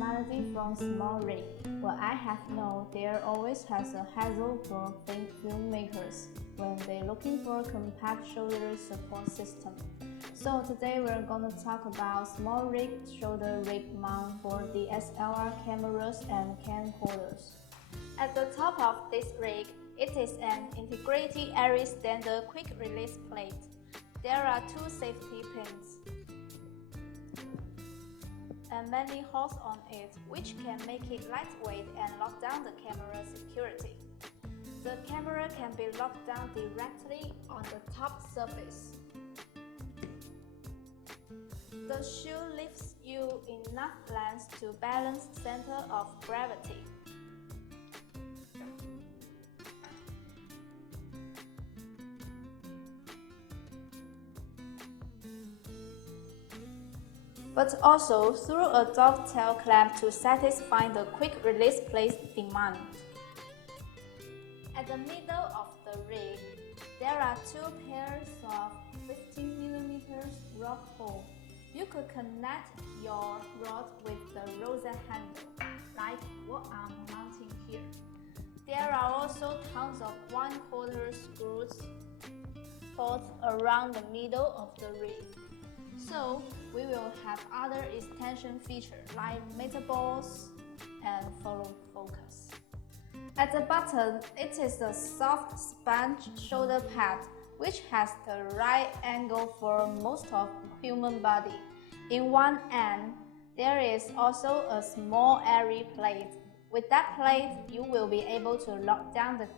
functionality from SmallRig. What I have known, there always has a hassle for filmmakers when they're looking for a compact shoulder support system. So today we're going to talk about SmallRig shoulder rig mount for DSLR cameras and camcorders. At the top of this rig, it is an integrated airy standard quick release plate. There are two safety pins and many holes on it, which can make it lightweight and lock down the camera security. The camera can be locked down directly on the top surface. The shoe lifts you enough length to balance center of gravity. But also through a dovetail clamp to satisfy the quick release plate demand. At the middle of the rig, there are two pairs of 15mm rod hole. You could connect your rod with the Rosette handle, like what I'm mounting here. There are also tons of 1/4 screws both around the middle of the rig. So we will have other extension features like metaballs and follow focus. At the bottom, it is a soft sponge shoulder pad which has the right angle for most of human body. In one end, there is also a small airy plate. With that plate, you will be able to lock down the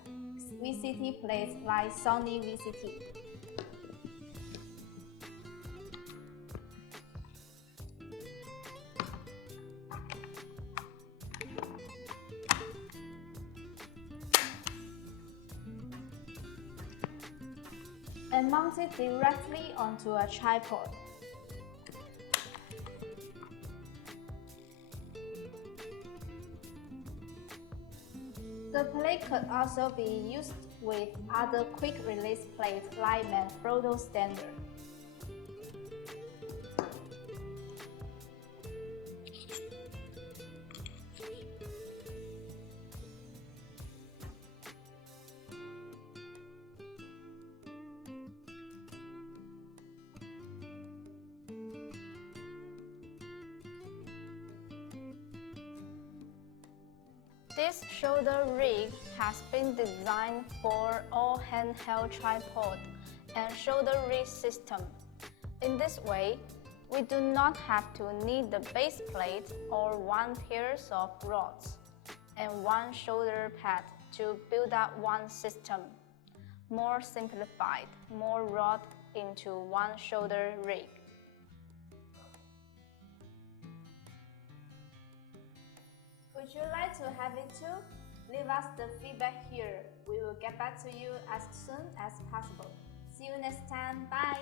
VCT plates like Sony VCT. And mount it directly onto a tripod. The plate could also be used with other quick release plates like Manfrotto standard. This shoulder rig has been designed for all handheld tripod and shoulder rig system. In this way, we do not have to need the base plate or one pair of rods and one shoulder pad to build up one system. More simplified, more rod into one shoulder rig. Would you like to have it too? Leave us the feedback here. We will get back to you as soon as possible. See you next time. Bye!